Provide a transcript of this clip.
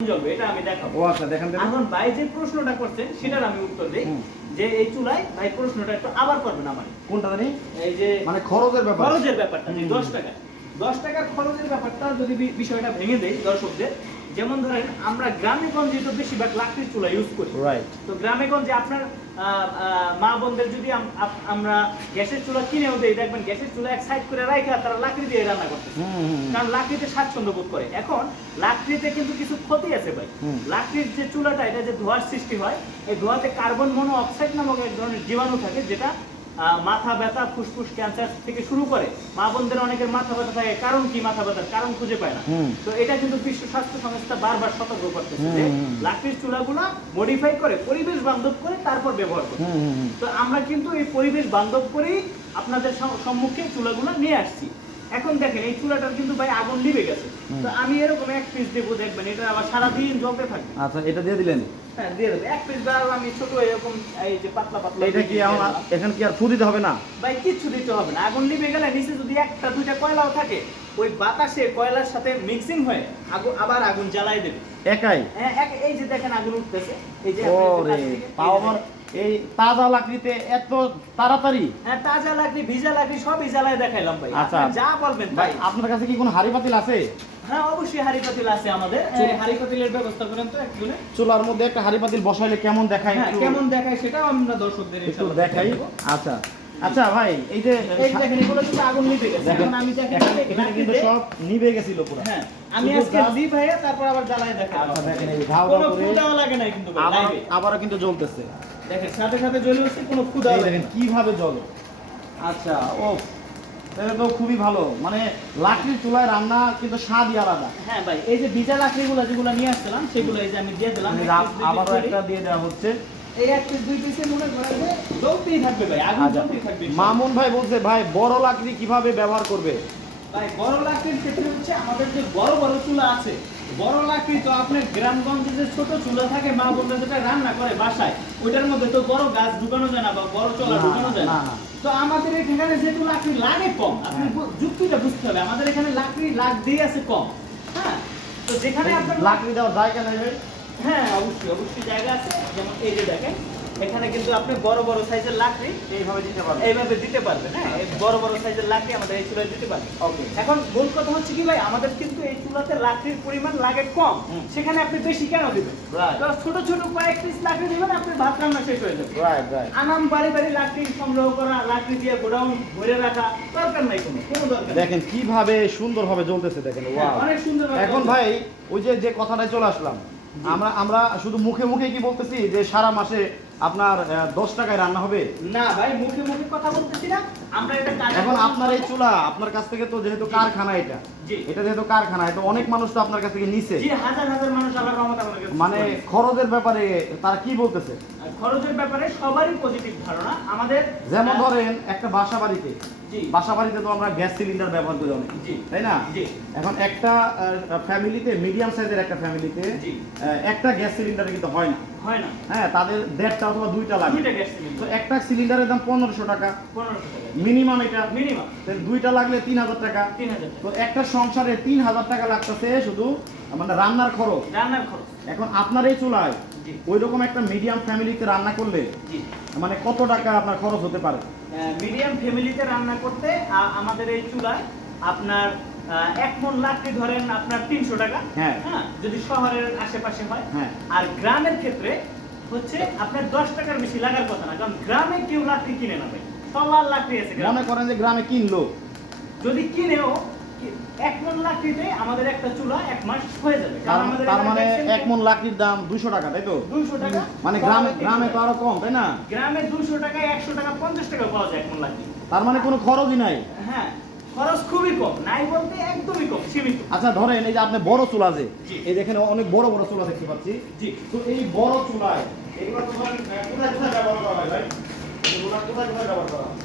জ্বলবে এটা আমি দেখাবো। ও আচ্ছা দেখেন। এখন ভাই যে প্রশ্নটা করছেন সেটার আমি উত্তর দেই যে এই চুলায় ভাই প্রশ্নটা একটু আবার করবেন আমার। কোনটা জানি? এই যে মানে খরচের ব্যাপারটা যে 10 টাকার খরচের ব্যাপারটা যদি বিষয়টা ভেঙে দেই দর্শকদের, যেমন ধরেন আমরা গ্রামে গঞ্জে তো বেশিরভাগ লাকড়ির চুলা ইউজ করি, রাইট। তো গ্রামে গঞ্জে আপনার মা বোনদের যদি আমরা গ্যাসের চুলা কিনেও দেই, দেখবেন গ্যাসের চুলা এক সাইড করে রাখা তারা লাকড়ি দিয়ে রান্না করতেছে, কারণ লাকড়িতে স্বাচ্ছন্দ্য বোধ করে। এখন লাকড়িতে কিন্তু কিছু ক্ষতি আছে ভাই। লাকড়ির যে চুলাটা এটা যে ধোঁয়ার সৃষ্টি হয়, এই ধোঁয়াতে কার্বন মনো অক্সাইড নামক এক ধরনের জীবাণু থাকে, যেটা মাথা ব্যথা, ফুসফুস ক্যান্সার থেকে শুরু করে মা বোনদের অনেকের মাথা ব্যথা থাকে। কারণ কি মাথা ব্যথার? কারণ খুঁজে পায় না। তো এটা কিন্তু বিশ্ব স্বাস্থ্য সংস্থা বারবার সতর্ক করতেছে যে লাকড়ির চুলাগুলা মডিফাই করে পরিবেশ বান্ধব করে তারপর ব্যবহার করতে। তো আমরা কিন্তু এই পরিবেশ বান্ধব করেই আপনাদের সম্মুখে চুলাগুলা নিয়ে আসছি। এখন দেখেন এই চুলাটার কিন্তু ভাই আগুন নিভে গেছে, তো আমি এরকম এক পিস দেবো, দেখবেন এটা আবার সারাদিন জ্বলতে থাকবে। আচ্ছা এটা দিয়ে দিলেন? হ্যাঁ দিয়ে দেবো এক পিস। দাঁড়াল আমি ছোট এরকম এই যে পাতলা পাতলা। এটা কি এখন কি আর ফু দিতে হবে না ভাই? কিচ্ছু দিতে হবে না। আগুন নিভে গেলে নিচে যদি একটা দুইটা কয়লাও থাকে, ওই বাতাসে কয়লার সাথে মিক্সিং হয়ে আবার আগুন জ্বালাই দেবে একাই। হ্যাঁ এই যে দেখেন আগুন উঠতেছে, এই যে ওরে পাওয়ার। এই তাজা লাকড়িতে এত তাড়াতাড়ি? হ্যাঁ তাজা লাকড়ি, ভিজা লাকড়ি সবই জ্বালায় দেখাইলাম ভাই। আচ্ছা যা বলবেন ভাই। আপনার কাছে কি কোনো হাড়ি পাতিল আছে? হ্যাঁ অবশ্যই হাড়ি পাতিল আছে আমাদের। হাড়ি পাতিলের ব্যবস্থা করেন তো একটু। চুলার মধ্যে একটা হাড়ি পাতিল বসাইলে কেমন দেখায়? হ্যাঁ কেমন দেখায় সেটাও আমরা দর্শকদের একটু দেখাই। আচ্ছা আচ্ছা ভাই, এই যে এই দেখেন এগুলো কিন্তু আগুন নিভে গেছে। এখন আমি দেখেন এখানে কিন্তু সব নিভে গেছিল পুরো। হ্যাঁ আমি আজকে দিই ভাইয়া, তারপর আবার জ্বালায় দেখাই। আচ্ছা দেখেন এই ঘাও কোনো করে ফুদাও লাগে না কিন্তু ভাই লাইভে। আবারও কিন্তু জ্বলতেছে। দেখেন সাথে সাথে জ্বলে উঠছে, কোনো ফুদাও লাগে দেখেন কিভাবে জ্বলে। আচ্ছা ও এটা তো খুবই ভালো। মানে লাকড়ির চুলায় রান্না কিন্তু স্বাদই আলাদা। হ্যাঁ ভাই এই যে ভিজা লাকড়িগুলো যেগুলো নিয়ে আসছিলাম সেগুলো এই যে আমি দিয়ে দিলাম। আবারও একটা দিয়ে দেওয়া হচ্ছে। এই এক পিস দুই পিসে মনে করেন যে জ্বলতেই থাকবে ভাই, আগুন জ্বলতেই থাকবে। মামুন ভাই বলছে ভাই বড় লাকড়ি কিভাবে ব্যবহার করবে? ভাই বড় লাকড়ির ক্ষেত্রে হচ্ছে আমাদের যে বড় বড় চুলা আছে, বড় লাকড়ি তো আপনার গ্রামগঞ্জে যে ছোট চুলা থাকে মা বোনরা যেটা রান্না করে বাসায়, ওইটার মধ্যে তো বড় গাছ ঢুকানো যায় না বা বড় চলা ঢুকানো যায় না। তো আমাদের এখানে যেহেতু লাকড়ি লাগে কম, আপনি যুক্তিটা বুঝতে হবে, আমাদের এখানে লাকড়ি দিয়ে আছে কম। হ্যাঁ তো যেখানে আপনার লাকড়ি দেওয়ার জায়গা নাই ভাই? হ্যাঁ অবশ্যই জায়গা আছে। যেমন এই যে দেখেন এখানে কিন্তু আপনি বড় বড় সাইজের লাকড়ি এইভাবে দিতে পারবেন। হ্যাঁ এই বড় বড় সাইজের লাকড়ি আমাদের এই চুলায় দিতে পারবেন। ওকে এখন মূল কথা হচ্ছে কি ভাই, আমাদের কিন্তু এই চুলাতে লাকড়ির পরিমাণ লাগে কম, সেখানে আপনি বেশি কেন দিবেন? ছোট ছোট কয়েক পিস লাকড়ি দিবেন, আপনি ভাত রান্না শেষ হয়ে যাবে। আনাম বাড়ি লাকড়ি সংগ্রহ করা, লাকড়ি দিয়ে গোডাউন ভরে রাখা দরকার নাই, কোনো দরকার। দেখেন কিভাবে সুন্দরভাবে জ্বলতেছে, দেখেন অনেক সুন্দর। এখন ভাই ওই যে কথাটায় চলে আসলাম, আমরা শুধু মুখে মুখে কি বলতেছি যে সারা মাসে আপনার 10 টাকায় রান্না হবে? না ভাই মুখে মুখে কথা বলতেছি না আমরা, এটা এখন আপনার এই চুলা আপনার কাছ থেকে তো যেহেতু কারখানা, এটা যেহেতু কারখানা, তো অনেক মানুষ তো আপনার কাছ থেকে নিছে। জি হাজার হাজার মানুষ আল্লাহর রহমতে আমাদের কাছে। মানে খরচের ব্যাপারে তারা কি বলতেছে? খরচের ব্যাপারে সবারই পজিটিভ ধারণা আমাদের। যেমন ধরেন একটা বাসা বাড়িতে তো আমরা গ্যাস সিলিন্ডার ব্যবহার করি অনেক, তাই না? এখন একটা ফ্যামিলিতে, মিডিয়াম সাইজের একটা ফ্যামিলিতে একটা গ্যাস সিলিন্ডারে কিন্তু হয় না। হ্যাঁ তাদের 1.5টা অথবা 2টা লাগে। তো একটা সিলিন্ডারের দাম 1500 টাকা মিনিমাম। এটা মিনিমাম 2টা লাগলে 3000 টাকা। তো একটা সংসারে 3000 টাকা লাগতেছে শুধু মানে রান্নার খরচ। এখন আপনার এই চুলায় ওই রকম একটা মিডিয়াম ফ্যামিলিতে রান্না করলে মানে কত টাকা আপনার খরচ হতে পারে? মিডিয়াম ফ্যামিলিতে রান্না করতে আমাদের এই চুলায় আপনার 1 মণ লাকড়ি ধরেন আপনার 300 টাকা। হ্যাঁ যদি শহরের আশেপাশে হয়। আর গ্রামের ক্ষেত্রে হচ্ছে আপনার 10 টাকার বেশি লাগার কথা না, কারণ গ্রামে কেউ লাকড়ি কিনে না ভাই। সবার লাকড়ি আছে। মনে করেন যে গ্রামে কিনলো, যদি কিনেও 1 মণ লাকড়িতে আমাদের একটা চুলা 1 মাস হয়ে যাবে। তার মানে 1 মণ লাকড়ির দাম 200 টাকা, তাই তো? 200 টাকা। মানে গ্রামে তো আরো কম, তাই না? গ্রামে 200 টাকা, 100 টাকা, 50 টাকা পাওয়া যায় 1 মণ লাকড়ি। তার মানে কোনো খরচই নাই। হ্যাঁ খরচ খুবই কম, নাই বলতে একদমই কম, সীমিত। আচ্ছা ধরেন এই যে আপনি বড় চুলা, যে এই দেখেন অনেক বড় বড় চুলা দেখতে পাচ্ছি। তো এই বড় চুলায় এগুলো তো কোথায় ব্যবহার করা হয় ভাই? এগুলো কোথায় ব্যবহার করা হয়?